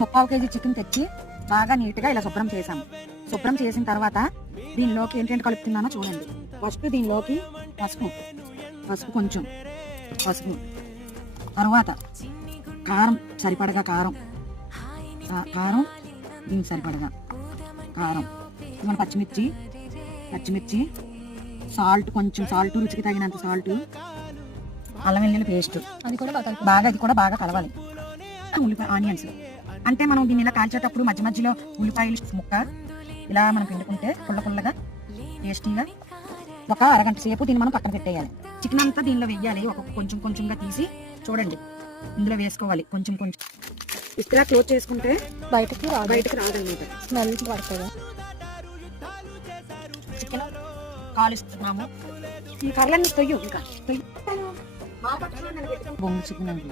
1/4 KG chicken తెచ్చి బాగా నీట్గా ఇలా శుభ్రం చేసాం. శుభ్రం చేసిన తర్వాత దీనిలోకి ఏంటంటే కలుపుతున్నానో చూడండి. ఫస్ట్ దీనిలోకి పసుపు కొంచెం పసుపు, తర్వాత కారం సరిపడగా కారం దీనికి సరిపడగా కారం, మన పచ్చిమిర్చి, సాల్ట్ కొంచెం, సాల్ట్ రుచికి తగినంత సాల్ట్, అల్లం వెల్లుల్లి పేస్ట్ అది కూడా బాగా కలవాలి. ఉల్లిపాయ ఆనియన్స్ అంటే మనం దీన్ని ఇలా కాల్చేటప్పుడు మధ్యలో ఉల్లిపాయలు ముక్క ఇలా మనం పిండుకుంటే పుల్లగా టేస్టీగా ఒక అరగంట సేపు దీన్ని మనం పక్కన పెట్టేయాలి. చికెన్ అంతా దీనిలో వేయాలి. కొంచెంగా తీసి చూడండి ఇందులో వేసుకోవాలి. కొంచెం ఇలా క్లోజ్ చేసుకుంటే బయటకు రాదన్నమాట. స్మెల్ పడుతుంది. చికెన్ కాలుస్తున్నాము. ఈ కర్రలన్నీ తొయ్యు ఇంకా బొంగు చికెన్ అంటే